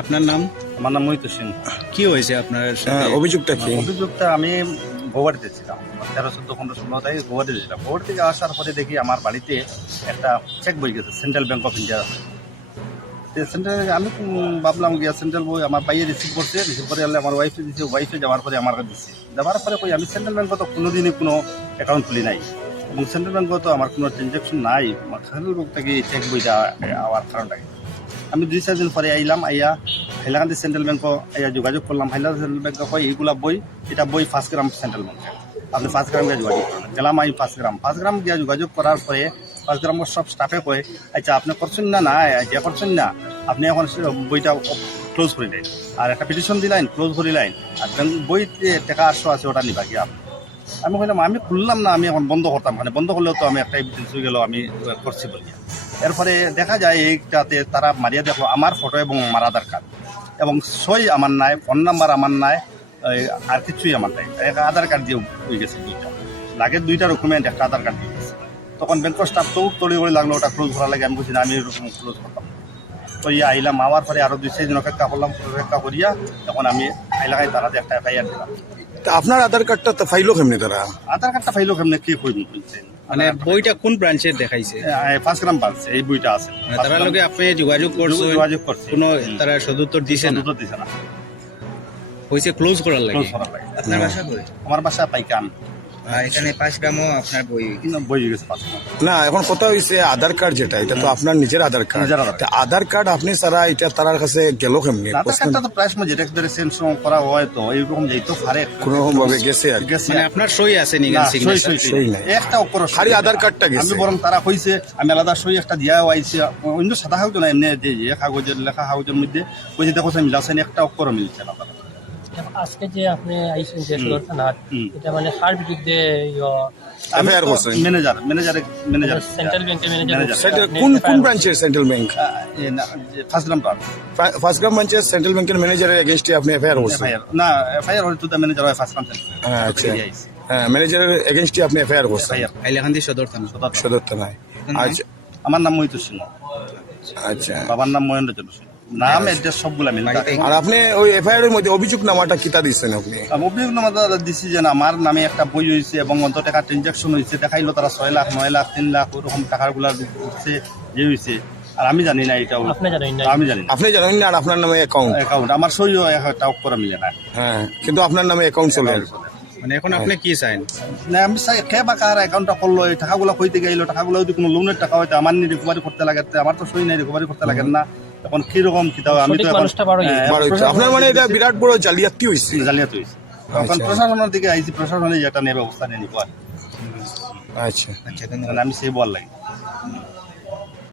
আপনার নাম? আমার নাম মহিত সিং। কি হয়েছে আপনার সাথে? অভিযোগটা কি? অভিযোগটা আমি গৌহাটিতে ছিলাম 13, 14, 15, 16 তারিখে গৌহাটিতে ছিলাম। গৌহাটি থেকে আসার পরে দেখি আমার বাড়িতে একটা চেক বই গেছে, central bank of India. Central আমি ভাবলাম গিয়া সেন্ট্রাল বই আমার পাইয়ে রিসিভ করছে, রিসিভ করে আনলে আমার ওয়াইফে দিচ্ছে, ওয়াইফে যাওয়ার পরে আমার কাছে দিচ্ছে। যাওয়ার পরে কই আমি সেন্ট্রাল ব্যাংকে তো কোনোদিনই কোনো অ্যাকাউন্ট খুলি নাই এবং সেন্ট্রাল ব্যাংকে তো আমার কোনো ট্রানজ্যাকশন নাই। সেন্ট্রাল ব্যাংক থেকে এই চেক বইটা আমার কারণটা কি? আমি 2-4 দিন পরে আইলাম, আইয়া হাইলাকান্দি সেন্ট্রাল ব্যাংকও আইয়া যোগাযোগ করলাম। হাইলাকান্দি সেন্ট্রাল ব্যাংকে কয় এইগুলা বই, এটা বই 5 গ্রাম সেন্ট্রাল ব্যাংকে, আপনি 5 গ্রাম গিয়ে যোগাযোগ করেন। গেলাম আমি 5 গ্রাম গিয়ে যোগাযোগ করার পরে 5 গ্রামের সব স্টাফে কয় আচ্ছা আপনি করছেন না, না যে করছেন না আপনি এখন বইটা ক্লোজ করে দেন আর একটা পিটিশন দিলেন, ক্লোজ করিলেন আর বইতে টাকা 800 আছে ওটা নিবা গিয়া। আমি কইলাম আমি খুললাম না, আমি এখন বন্ধ করতাম, মানে বন্ধ করলেও তো আমি একটা এভিডেন্স হয়ে গেল আমি করছি বলি। এরপরে দেখা যায় এইটাতে তারা মারিয়া দেখলো আমার ফটো এবং আমার আধার কার্ড এবং সই আমার নাই, ফোন নাম্বার আমার নাই, আর কিছুই আমার নাই। একটা আধার কার্ড দিয়ে হয়ে গেছে দুইটা, লাগে দুইটা ডকুমেন্ট, একটা আধার কার্ড দিয়ে গেছে। তখন ব্যাংকের স্টাফ তো তড়ি করে লাগলো ওটা ক্লোজ করা লাগে। আমি বলছি না আমি এরকম ক্লোজ করতাম। তো ইয়ে আইলাম, আওয়ার পরে আরও 2-6 দিন অপেক্ষা করলাম, অপেক্ষা করিয়া তখন আমি এলাকায় তারাতে একটা এফআইআর দিলাম। তা আপনার আধার কার্ডটা তো ফাইলো কেমনি তারা? আধার কার্ডটা ফাইলো কেমনে কি কই বলছেন? মানে বইটা কোন ব্রাঞ্চে দেখাইছে? 5 গ্রাম পাচ্ছে এই বইটা আছে। তারা লগে আপনি যোগাযোগ করছেন? যোগাযোগ করছে, কোনো তারা সদুত্তর দিছে না? দুটো দিছে না, হইছে ক্লোজ করার লাগে। ক্লোজ করা লাগে। আপনার বাসা কই? আমার বাসা পাইকান, এখানে 5 গ্রামও আপনার বই। বই গেছে 5 গ্রাম। না এখন কথা হয়েছে আধার কার্ড যেটা, এটা তো আপনার নিজের আধার কার্ড। নিজের আধার তা আধার কার্ড আপনি ছাড়া এটা তার কাছে গেল কেমনি? আধার কার্ডটা তো প্রায় সময় যেটা চেঞ্জ করা হয় তো এইরকম যেহেতু পারে কোনো রকম ভাবে গেছে আর কি। গেছে মানে আপনার সই আছে নি? না, সিগনেচার সই নাই। একটা অক্ষর খালি আধার কার্ডটা গেছে। আমি বরং তারা কইছে আমি আলাদা সই একটা দিয়া আইছি, অন্য সাদা কাগজ না এমনি যে কাগজের লেখা কাগজের মধ্যে কইছে দেখো মিলাছেন একটা অক্ষর মিলছে না। আজকে যে আপনি আইসেন যে সদর থানার, এটা মানে কার বিরুদ্ধে আমি FIR করছেন? ম্যানেজার সেন্ট্রাল ব্যাংকের ম্যানেজার সেটা কোন ব্রাঞ্চের সেন্ট্রাল ব্যাংক? ফার্স্ট গ্রাম পার ফার্স্ট গ্রাম ব্রাঞ্চের সেন্ট্রাল ব্যাংকের ম্যানেজারের এগেইনস্টে আপনি এফআইআর করছেন? এফআইআর না, এফআইআর হয়তো দা ম্যানেজার হয় ফার্স্ট গ্রাম হ্যাঁ, আচ্ছা। হ্যাঁ, ম্যানেজারের এগেইনস্টে আপনি এফআইআর করছেন এফআইআর হাইলাকান্দি সদর থানা। সদর থানায়। আচ্ছা আমার নাম মহিত সিংহ, আচ্ছা। বাবার নাম মহেন্দ্র চন্দ্র সিংহ, নাম অ্যাড্রেস সবগুলা মিল। আর আপনি ওই এফআইআর এর মধ্যে অভিযোগ নামাটা কিতা দিচ্ছেন আপনি? অভিযোগ নামাটা দিছি যে আমার নামে একটা বই হয়েছে এবং অন্ত টাকা ট্রানজাকশন হয়েছে, দেখাইলো তারা 6 লাখ 9 লাখ 3 লাখ ওরকম টাকাগুলা উঠছে যে হয়েছে, আর আমি জানি না এটা। আপনি জানেন না? আমি জানি না আপনি জানেন না? আর আপনার নামে অ্যাকাউন্ট? অ্যাকাউন্ট আমার সইও একটা করা মিলে না। হ্যাঁ, কিন্তু আপনার নামে অ্যাকাউন্ট চলে। মানে এখন আপনি কি চান? না আমি চাই কে বা কার অ্যাকাউন্টটা করলো, এই টাকাগুলো কইতে গেলো, টাকাগুলো যদি কোনো লোনের টাকা হয়তো আমার নিয়ে রিকভারি করতে লাগে, আমার তো সই নাই, রিকভারি করতে লাগে না। এখন কিরকম কি তাও আমি তো সঠিক এখন মানুষটা বারো আপনার মানে এটা বিরাট বড় জালিয়াতি হয়েছে। জালিয়াত হয়েছে। এখন আচ্ছা। প্রশাসনের দিকে আইসি, প্রশাসনে যেটা নিয়ে ব্যবস্থা নিয়ে নিব আর আচ্ছা। আচ্ছা, ধন্যবাদ। মানে আমি সেই বল লাগে।